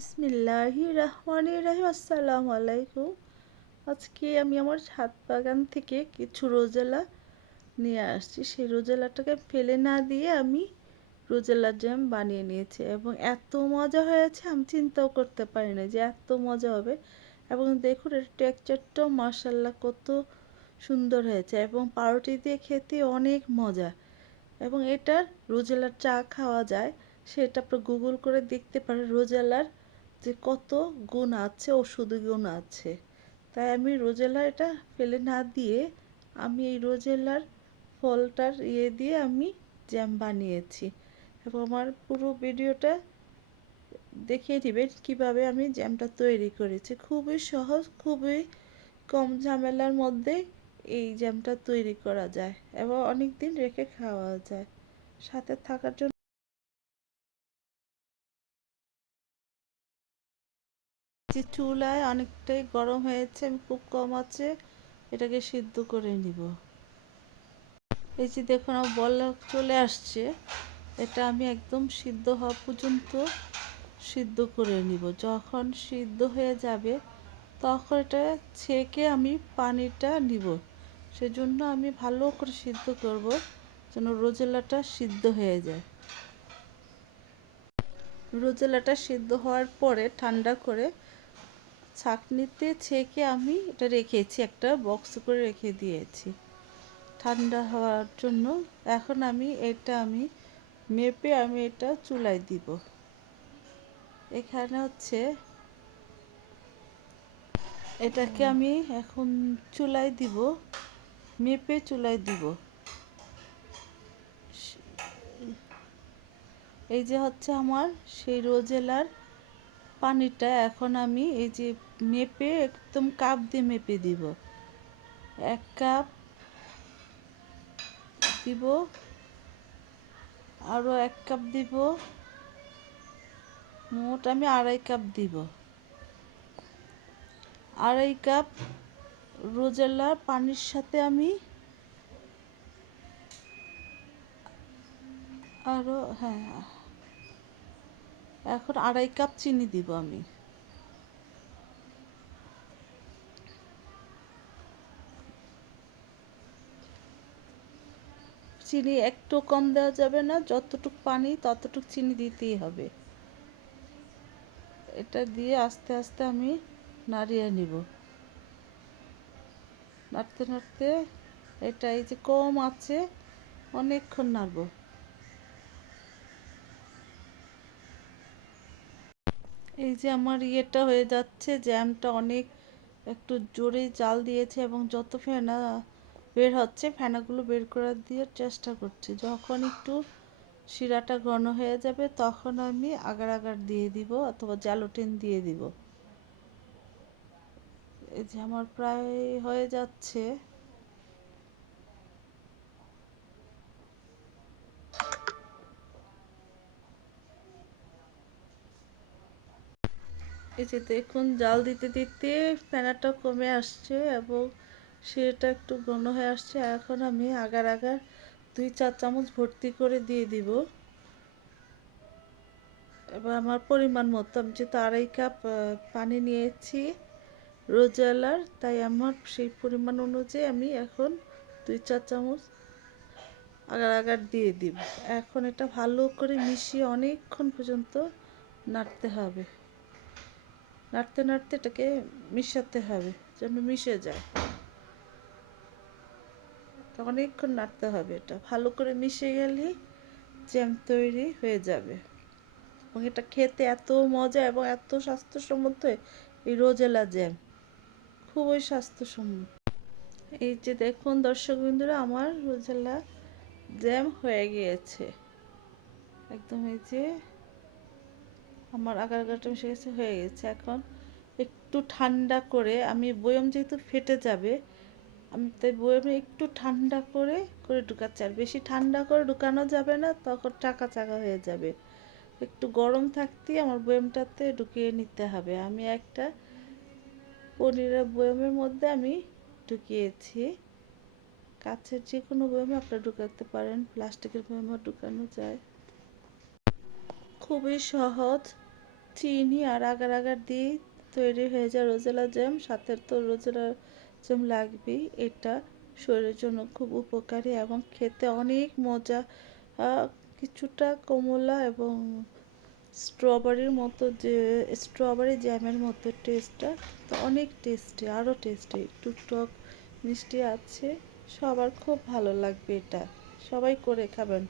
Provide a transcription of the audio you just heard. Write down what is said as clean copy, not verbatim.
বিসমিল্লাহির রহমানির রহিম। আসসালামু আলাইকুম। আজকে আমি আমার ছাদ বাগান থেকে কিছু রোজেলা নিয়ে আসছি। সেই রোজেলাটাকে ফেলে না দিয়ে আমি রোজেলার জ্যাম বানিয়ে নিয়েছি এবং এত মজা হয়েছে আমি চিন্তাও করতে পারি না যে এত মজা হবে। এবং দেখুন এর টেক্সচারটাও মাশাআল্লাহ কত সুন্দর হয়েছে এবং পাউরুটি দিয়ে খেতে অনেক মজা। এবং এটার রোজেলার চা খাওয়া যায়, সেটা আপনি গুগল করে দেখতে পারেন রোজেলার যে কত গুণ আছে, ওষুধি গুণ আছে। তাই আমি রোজেলা এটা ফেলে না দিয়ে আমি এই রোজেলার ফলটার দিয়ে আমি জ্যাম বানিয়েছি। এবং আমার পুরো ভিডিওটা দেখিয়ে দিবেন কিভাবে আমি জ্যামটা তৈরি করেছি। খুবই সহজ, খুবই কম ঝামেলার মধ্যে এই জ্যামটা তৈরি করা যায় এবং অনেক দিন রেখে খাওয়া যায়। সাথে থাকার জন্য যে চুলায় অনেকটাই গরম হয়েছে, আমি খুব কম আছে এটাকে সিদ্ধ করে নিব। এই যে দেখুন আমার বল চলে আসছে, এটা আমি একদম সিদ্ধ হওয়া পর্যন্ত সিদ্ধ করে নিব। যখন সিদ্ধ হয়ে যাবে তখন এটা ছেঁকে আমি পানিটা নিব। সেজন্য আমি ভালো করে সিদ্ধ করব যেন রোজেলাটা সিদ্ধ হয়ে যায়। রোজেলাটা সিদ্ধ হওয়ার পরে ঠান্ডা করে ছাঁকনিতে ছেঁকে আমি এটা রেখেছি, একটা বক্স করে রেখে দিয়েছি ঠান্ডা হওয়ার জন্য। এখন আমি মেপে এটা চুলায় দিব। এখানে হচ্ছে এটাকে আমি এখন চুলায় দিব, মেপে চুলায় দিব। এই যে হচ্ছে আমার সেই রোজেলার পানিটা, এখন আমি এই যে মেপে একদম কাপ দিয়ে মেপে দিব। 1 কাপ দিব, আরও 1 কাপ দিব, মোট আমি 2.5 কাপ দিব। 2.5 কাপ রোজেলার পানির সাথে আমি আরও এখন 2.5 কাপ চিনি দিব আমি। চিনি একটু কম দেওয়া যাবে না, যতটুক পানি ততটুক চিনি দিতেই হবে। এটা দিয়ে আস্তে আস্তে আমি নাড়িয়ে নিব। নাড়তে নাড়তে এটা এই যে কম আছে অনেকক্ষণ নাড়ব। এই যে আমার ইয়েটা হয়ে যাচ্ছে, জ্যামটা অনেক একটু জোরে জাল দিয়েছে এবং যত ফেনা বের হচ্ছে ফেনাগুলো বের করে দিয়ে চেষ্টা করছি। যখন একটু শিরাটা ঘন হয়ে যাবে তখন আমি আগার আগার দিয়ে দিব অথবা জ্যালোটিন দিয়ে দিব। এই যে আমার প্রায় হয়ে যাচ্ছে। এই যে দেখুন জাল দিতে দিতে ফেনাটা কমে আসছে এবং সেটা একটু ঘন হয়ে আসছে। এখন আমি আগার আগার 2-4 চামচ ভর্তি করে দিয়ে দিব। এবার আমার পরিমাণ মতো, আমি যেহেতু 2.5 কাপ পানি নিয়েছি রোজেলার, তাই আমার সেই পরিমাণ অনুযায়ী আমি এখন 2-4 চামচ আগার আগার দিয়ে দিব। এখন এটা ভালো করে মিশিয়ে অনেকক্ষণ পর্যন্ত নাড়তে হবে। নাড়তে নাড়তে এটাকে মিশাতে হবে যেন মিশে যায়। তো অনেকক্ষণ নাড়তে হবে, এটা ভালো করে মিশে গেলেই জ্যাম তৈরি হয়ে যাবে। এবং এটা খেতে এত মজা এবং এত স্বাস্থ্যসম্মত, এই রোজেলা জ্যাম খুবই স্বাস্থ্যসম্মত। এই যে দেখুন দর্শক বিন্দুরা, আমার রোজেলা জ্যাম হয়ে গিয়েছে একদম। এই যে আমার আগার আগারটা মিশে গেছে, হয়ে গেছে। এখন একটু ঠান্ডা করে আমি বয়ম যেহেতু ফেটে যাবে, আমি তাই বয়মে একটু ঠান্ডা করে করে ঢুকাচ্ছি। আর বেশি ঠান্ডা করে ঢুকানো যাবে না, তখন চাকা চাকা হয়ে যাবে। একটু গরম থাকতেই আমার বয়মটাতে ঢুকিয়ে নিতে হবে। আমি একটা পনিরের বয়মের মধ্যে আমি ঢুকিয়েছি। কাছের যে কোনো বয়মে আপনারা ঢুকাতে পারেন, প্লাস্টিকের বয়মে ঢুকানো যায়। খুবই সহজ, চিনি আর আগার আগার দিয়ে তৈরি হয়ে যায় রোজেলা জ্যাম। সাথে তো রোজেলা জ্যাম লাগবেই। এটা শরীরের জন্য খুব উপকারী এবং খেতে অনেক মজা। কিছুটা কমলা এবং স্ট্রবেরির মতো, যে স্ট্রবেরি জ্যামের মতো টেস্টটা, তো অনেক টেস্টি, আরও টেস্টি, একটু টক মিষ্টি আছে। সবার খুব ভালো লাগবে এটা, সবাই করে খাবেন।